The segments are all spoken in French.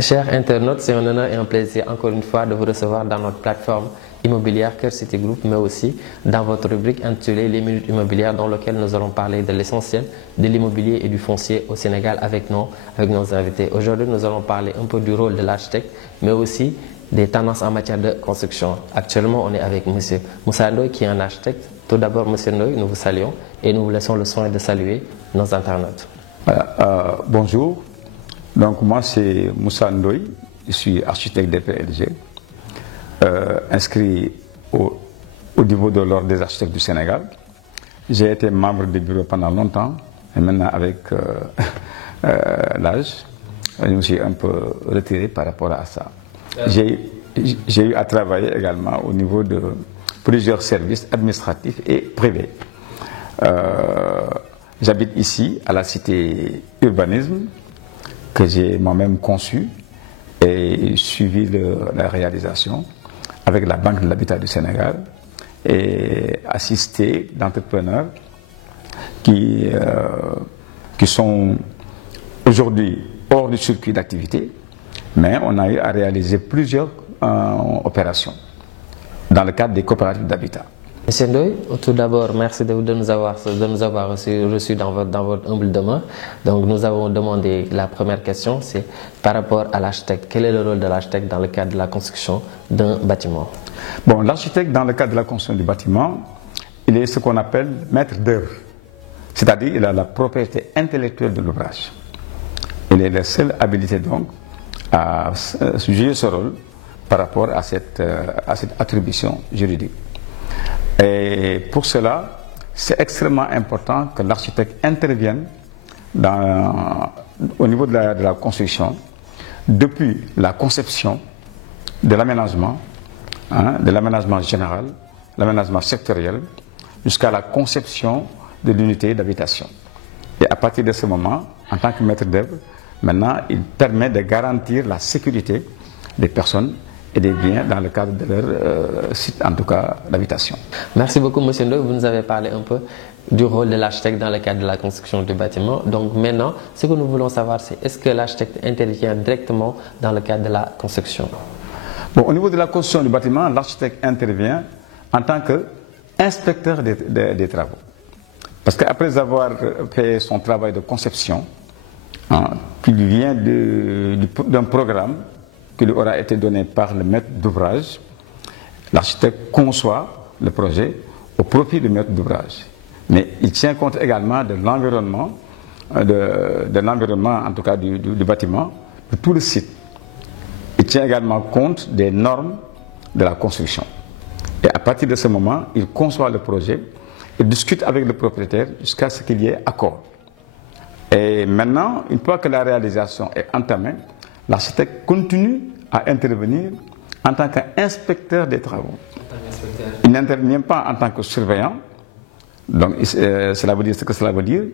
Chers internautes, c'est un honneur et un plaisir encore une fois de vous recevoir dans notre plateforme immobilière Cœur City Group, mais aussi dans votre rubrique intitulée Les Minutes Immobilières, dans laquelle nous allons parler de l'essentiel de l'immobilier et du foncier au Sénégal avec nos invités. Aujourd'hui, nous allons parler un peu du rôle de l'architecte, mais aussi des tendances en matière de construction. Actuellement, on est avec M. Moussa Ndoye, qui est un architecte. Tout d'abord, M. Ndoye, nous vous saluons et nous vous laissons le soin de saluer nos internautes. Voilà, bonjour. Donc moi c'est Moussa Ndoye, je suis architecte DPLG, inscrit au niveau de l'ordre des architectes du Sénégal. J'ai été membre du bureau pendant longtemps et maintenant avec l'âge, je me suis un peu retiré par rapport à ça. J'ai eu à travailler également au niveau de plusieurs services administratifs et privés. J'habite ici à la cité Urbanisme, que j'ai moi-même conçu et suivi la réalisation avec la Banque de l'Habitat du Sénégal et assisté d'entrepreneurs qui sont aujourd'hui hors du circuit d'activité, mais on a eu à réaliser plusieurs opérations dans le cadre des coopératives d'habitat. Monsieur Ndoye, tout d'abord, merci de nous avoir reçus dans votre humble demeure. Donc, nous avons demandé la première question, c'est par rapport à l'architecte. Quel est le rôle de l'architecte dans le cadre de la construction d'un bâtiment? Bon, l'architecte, dans le cadre de la construction du bâtiment, il est ce qu'on appelle maître d'œuvre. C'est-à-dire, il a la propriété intellectuelle de l'ouvrage. Il est le seul habilité donc à jouer ce rôle par rapport à cette attribution juridique. Et pour cela, c'est extrêmement important que l'architecte intervienne au niveau de la construction, depuis la conception de l'aménagement général, l'aménagement sectoriel, jusqu'à la conception de l'unité d'habitation. Et à partir de ce moment, en tant que maître d'œuvre, maintenant, il permet de garantir la sécurité des personnes et des biens dans le cadre de leur site, en tout cas d'habitation. Merci beaucoup, M. Ndoye. Vous nous avez parlé un peu du rôle de l'architecte dans le cadre de la construction du bâtiment. Donc maintenant, ce que nous voulons savoir, c'est est-ce que l'architecte intervient directement dans le cadre de la construction? Bon, au niveau de la construction du bâtiment, l'architecte intervient en tant qu'inspecteur des travaux. Parce qu'après avoir fait son travail de conception, qui vient d'un programme qui lui aura été donné par le maître d'ouvrage, l'architecte conçoit le projet au profit du maître d'ouvrage. Mais il tient compte également de l'environnement, en tout cas du bâtiment, de tout le site. Il tient également compte des normes de la construction. Et à partir de ce moment, il conçoit le projet, il discute avec le propriétaire jusqu'à ce qu'il y ait accord. Et maintenant, une fois que la réalisation est entamée, l'architecte continue à intervenir en tant qu'inspecteur des travaux. Il n'intervient pas en tant que surveillant, donc cela veut dire ce que cela veut dire.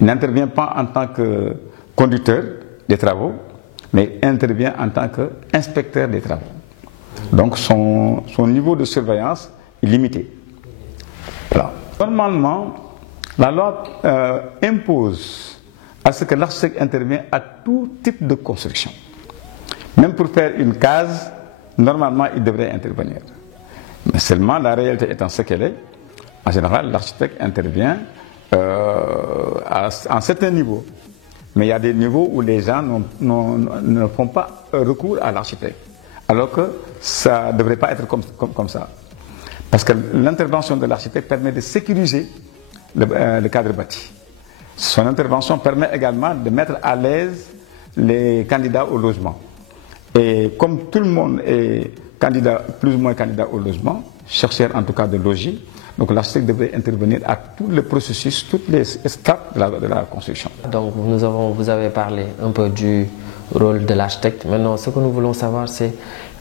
Il n'intervient pas en tant que conducteur des travaux, mais il intervient en tant qu'inspecteur des travaux. Donc son niveau de surveillance est limité. Voilà. Normalement, la loi impose à ce que l'architecte intervienne à tout type de construction. Même pour faire une case, normalement, il devrait intervenir. Mais seulement, la réalité étant ce qu'elle est, en général, l'architecte intervient à un certain niveau. Mais il y a des niveaux où les gens ne font pas recours à l'architecte. Alors que ça ne devrait pas être comme ça. Parce que l'intervention de l'architecte permet de sécuriser le cadre bâti. Son intervention permet également de mettre à l'aise les candidats au logement. Et comme tout le monde est candidat, plus ou moins candidat au logement, chercheur en tout cas de logis, donc l'architecte devrait intervenir à tout le processus, toutes les étapes de la construction. Donc vous avez parlé un peu du rôle de l'architecte. Maintenant, ce que nous voulons savoir, c'est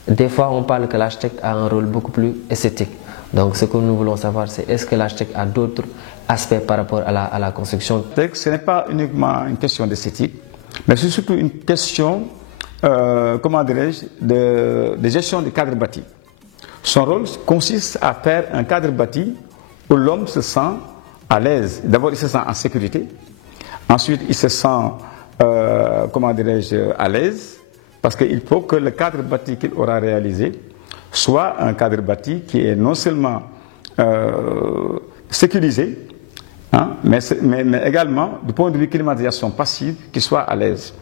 des fois on parle que l'architecte a un rôle beaucoup plus esthétique. Donc ce que nous voulons savoir, c'est est-ce que l'architecte a d'autres aspects par rapport à la construction? Ce n'est pas uniquement une question d'esthétique, mais c'est surtout une question comment dirais-je, de gestion du cadre bâti. Son rôle consiste à faire un cadre bâti où l'homme se sent à l'aise. D'abord, il se sent en sécurité. Ensuite, il se sent, comment dirais-je, à l'aise, parce qu'il faut que le cadre bâti qu'il aura réalisé soit un cadre bâti qui est non seulement sécurisé, hein, mais également, du point de vue climatisation passive, qu'il soit à l'aise.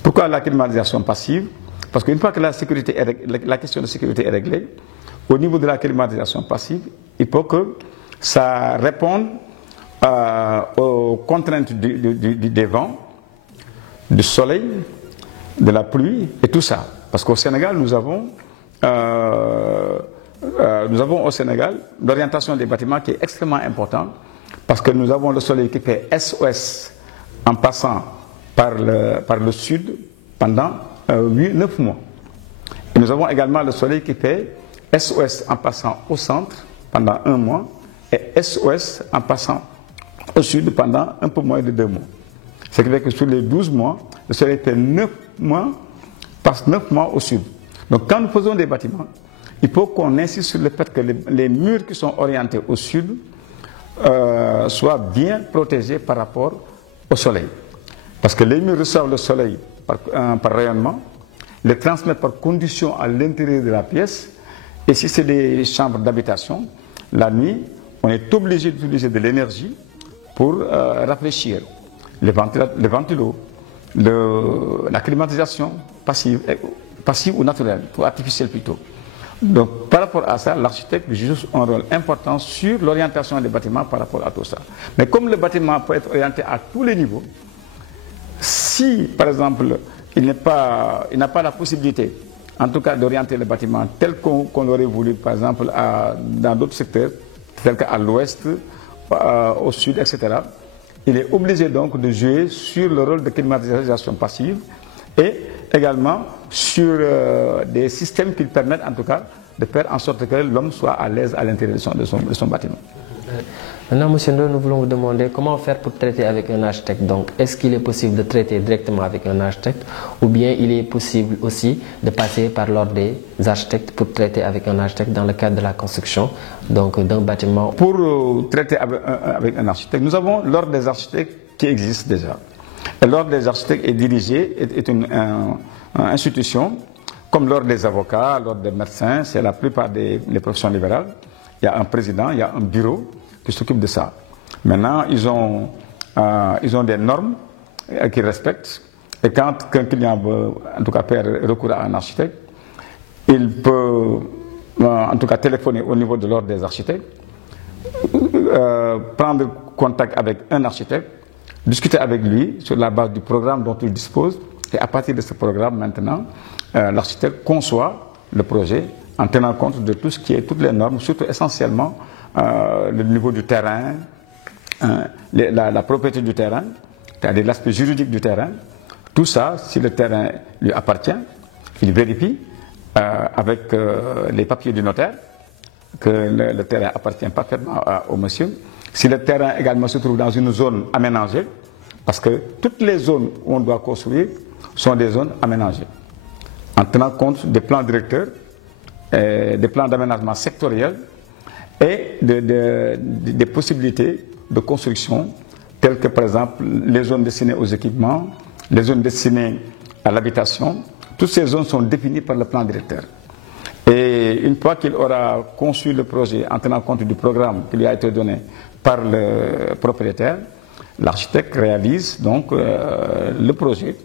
Pourquoi la climatisation passive? Parce qu'une fois que la question de sécurité est réglée, au niveau de la climatisation passive, il faut que ça réponde aux contraintes des vents, du soleil, de la pluie et tout ça. Parce qu'au Sénégal, nous avons au Sénégal l'orientation des bâtiments qui est extrêmement importante parce que nous avons le soleil qui fait SOS en passant par le sud pendant 9 mois. Et nous avons également le soleil qui fait SOS en passant au centre pendant 1 mois et SOS en passant au sud pendant un peu moins de 2 mois. Ce qui fait que sur les 12 mois, le soleil fait 9 mois, passe 9 mois au sud. Donc quand nous faisons des bâtiments, il faut qu'on insiste sur le fait que les murs qui sont orientés au sud soient bien protégés par rapport au soleil. Parce que les murs reçoivent le soleil par rayonnement, les transmettent par conduction à l'intérieur de la pièce. Et si c'est des chambres d'habitation, la nuit, on est obligé d'utiliser de l'énergie pour rafraîchir les ventilos, la climatisation passive ou naturelle, ou artificielle plutôt. Donc par rapport à ça, l'architecte joue un rôle important sur l'orientation des bâtiments par rapport à tout ça. Mais comme le bâtiment peut être orienté à tous les niveaux, si par exemple il n'a pas la possibilité, en tout cas d'orienter le bâtiment tel qu'on l'aurait voulu, par exemple dans d'autres secteurs, tels qu'à l'ouest, au sud, etc., il est obligé donc de jouer sur le rôle de climatisation passive et également sur des systèmes qui permettent en tout cas de faire en sorte que l'homme soit à l'aise à l'intérieur de son bâtiment. Maintenant, M. Ndo, nous voulons vous demander comment faire pour traiter avec un architecte. Donc, est-ce qu'il est possible de traiter directement avec un architecte ou bien il est possible aussi de passer par l'ordre des architectes pour traiter avec un architecte dans le cadre de la construction d'un bâtiment? Pour traiter avec un architecte, nous avons l'ordre des architectes qui existe déjà. L'ordre des architectes est dirigé, est une institution, comme l'ordre des avocats, l'ordre des médecins, c'est la plupart des professions libérales. Il y a un président, il y a un bureau qui s'occupe de ça. Maintenant, ils ont des normes qu'ils respectent. Et quand un client veut, en tout cas, faire recours à un architecte, il peut, en tout cas, téléphoner au niveau de l'ordre des architectes, prendre contact avec un architecte, discuter avec lui sur la base du programme dont il dispose. Et à partir de ce programme, maintenant, l'architecte conçoit le projet en tenant compte de tout ce qui est, toutes les normes, surtout essentiellement le niveau du terrain, la propriété du terrain, c'est-à-dire l'aspect juridique du terrain. Tout ça, si le terrain lui appartient, il vérifie avec les papiers du notaire que le terrain appartient parfaitement au monsieur. Si le terrain également se trouve dans une zone aménagée, parce que toutes les zones où on doit construire sont des zones aménagées, en tenant compte des plans directeurs, des plans d'aménagement sectoriels et des possibilités de construction telles que par exemple les zones destinées aux équipements, les zones destinées à l'habitation. Toutes ces zones sont définies par le plan directeur. Et une fois qu'il aura conçu le projet en tenant compte du programme qui lui a été donné par le propriétaire, l'architecte réalise donc le projet,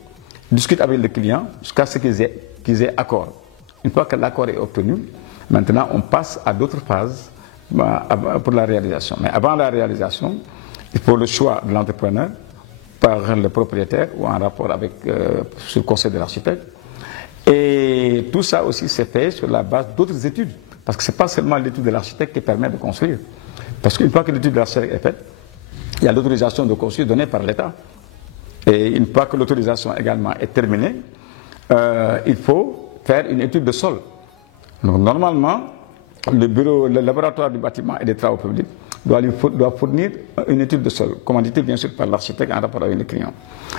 discute avec le client jusqu'à ce qu'ils aient accord. Une fois que l'accord est obtenu, maintenant on passe à d'autres phases pour la réalisation. Mais avant la réalisation, il faut le choix de l'entrepreneur par le propriétaire ou en rapport avec sur le conseil de l'architecte. Et tout ça aussi s'est fait sur la base d'autres études. Parce que ce n'est pas seulement l'étude de l'architecte qui permet de construire. Parce qu'une fois que l'étude de l'architecte est faite, il y a l'autorisation de construire donnée par l'État. Et une fois que l'autorisation également est terminée, il faut faire une étude de sol. Donc normalement, le laboratoire du bâtiment et des travaux publics doit fournir une étude de sol, commanditée bien sûr par l'architecte en rapport avec le client.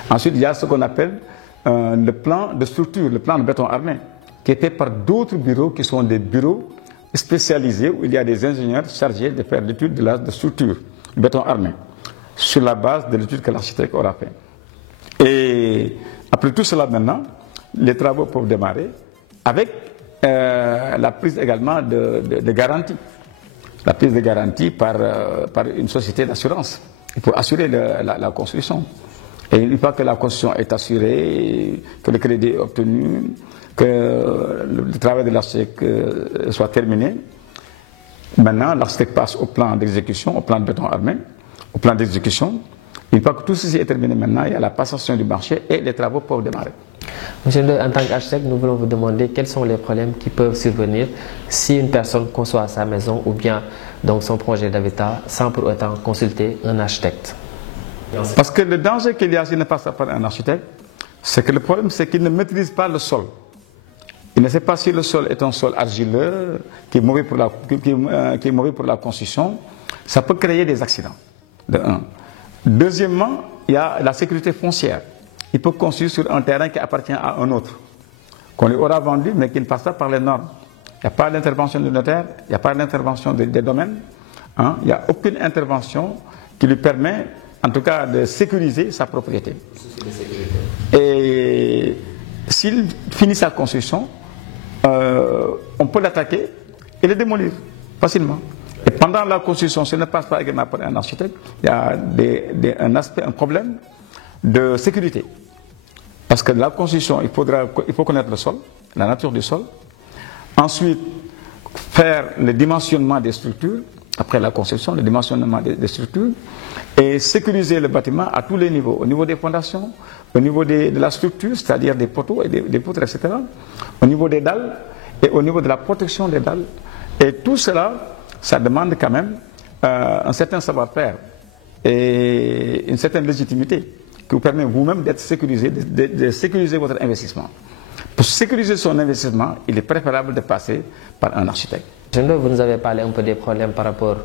Ensuite, il y a ce qu'on appelle le plan de structure, le plan de béton armé, qui est fait par d'autres bureaux qui sont des bureaux spécialisés où il y a des ingénieurs chargés de faire l'étude de structure du béton armé sur la base de l'étude que l'architecte aura fait. Et après tout cela maintenant, les travaux peuvent démarrer avec la prise également de garantie. La prise de garantie par une société d'assurance pour assurer la construction. Et une fois que la construction est assurée, que le crédit est obtenu, que le travail de l'architecte soit terminé, maintenant l'architecte passe au plan d'exécution, au plan de béton armé, au plan d'exécution. Une fois que tout ceci est terminé maintenant, il y a la passation du marché et les travaux peuvent démarrer. Monsieur Ndoye, en tant qu'architecte, nous voulons vous demander quels sont les problèmes qui peuvent survenir si une personne conçoit sa maison ou bien donc son projet d'habitat sans pour autant consulter un architecte. Parce que le danger qu'il y a s'il ne passe pas par un architecte, c'est que le problème c'est qu'il ne maîtrise pas le sol. Il ne sait pas si le sol est un sol argileux, qui est mauvais pour la construction. Ça peut créer des accidents, de un. Deuxièmement, il y a la sécurité foncière. Il peut construire sur un terrain qui appartient à un autre, qu'on lui aura vendu, mais qui ne passe pas par les normes. Il n'y a pas d'intervention du notaire, il n'y a pas d'intervention des domaines. Hein? Il n'y a aucune intervention qui lui permet, en tout cas, de sécuriser sa propriété. Et s'il finit sa construction, on peut l'attaquer et le démolir facilement. Et pendant la construction, s'il ne passe pas également par un architecte, il y a un problème de sécurité. Parce que la construction, il faut connaître le sol, la nature du sol. Ensuite, faire le dimensionnement des structures, après la construction, le dimensionnement des structures, et sécuriser le bâtiment à tous les niveaux, au niveau des fondations, au niveau de la structure, c'est-à-dire des poteaux et des poutres, etc., au niveau des dalles et au niveau de la protection des dalles. Et tout cela, ça demande quand même un certain savoir-faire et une certaine légitimité qui vous permet vous-même d'être sécurisé, de sécuriser votre investissement. Pour sécuriser son investissement, il est préférable de passer par un architecte. Vous nous avez parlé un peu des problèmes par rapport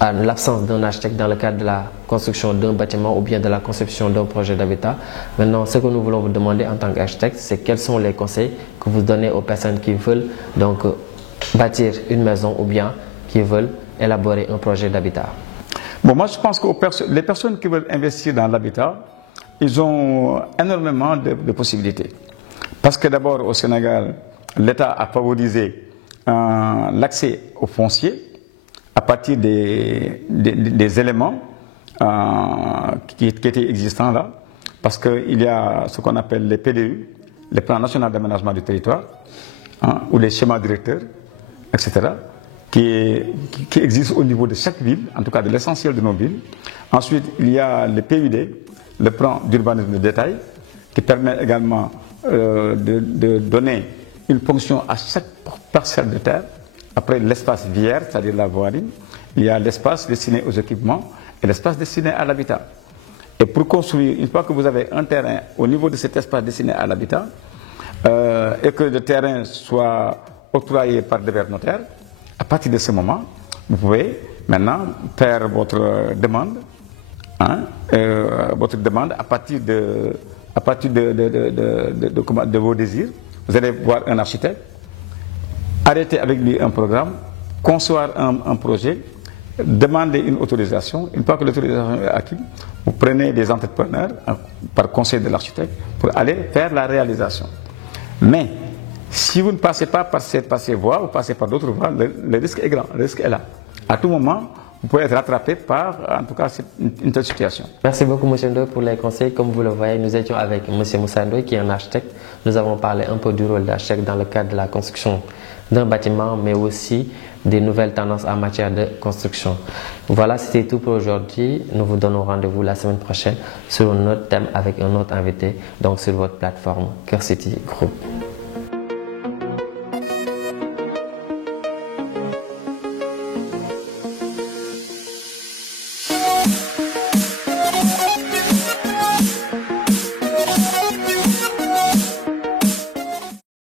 à l'absence d'un architecte dans le cadre de la construction d'un bâtiment ou bien de la conception d'un projet d'habitat. Maintenant, ce que nous voulons vous demander en tant qu'architecte, c'est quels sont les conseils que vous donnez aux personnes qui veulent donc bâtir une maison ou bien qui veulent élaborer un projet d'habitat. Bon, moi, je pense que les personnes qui veulent investir dans l'habitat, ils ont énormément de possibilités. Parce que d'abord, au Sénégal, l'État a favorisé l'accès aux fonciers à partir des éléments qui étaient existants là. Parce qu'il y a ce qu'on appelle les PDU, les plans nationaux d'aménagement du territoire, ou les schémas directeurs, etc., qui existent au niveau de chaque ville, en tout cas de l'essentiel de nos villes. Ensuite, il y a le PUD, le plan d'urbanisme de détail, qui permet également de donner une fonction à chaque parcelle de terre. Après l'espace vière, c'est-à-dire la voirie, il y a l'espace destiné aux équipements et l'espace destiné à l'habitat. Et pour construire, une fois que vous avez un terrain au niveau de cet espace destiné à l'habitat, et que le terrain soit octroyé par divers notaires, à partir de ce moment, vous pouvez maintenant faire votre demande, à partir de vos désirs. Vous allez voir un architecte, arrêter avec lui un programme, concevoir un projet, demander une autorisation. Une fois que l'autorisation est acquise, vous prenez des entrepreneurs par conseil de l'architecte pour aller faire la réalisation. Mais si vous ne passez pas par ces voies, vous passez par d'autres voies, le risque est grand, le risque est là. À tout moment, vous pouvez être rattrapé par, en tout cas, une telle situation. Merci beaucoup, M. Ndoye, pour les conseils. Comme vous le voyez, nous étions avec M. Moussa Ndoye, qui est un architecte. Nous avons parlé un peu du rôle d'architecte dans le cadre de la construction d'un bâtiment, mais aussi des nouvelles tendances en matière de construction. Voilà, c'était tout pour aujourd'hui. Nous vous donnons rendez-vous la semaine prochaine sur un autre thème avec un autre invité, donc sur votre plateforme Cœur City Group.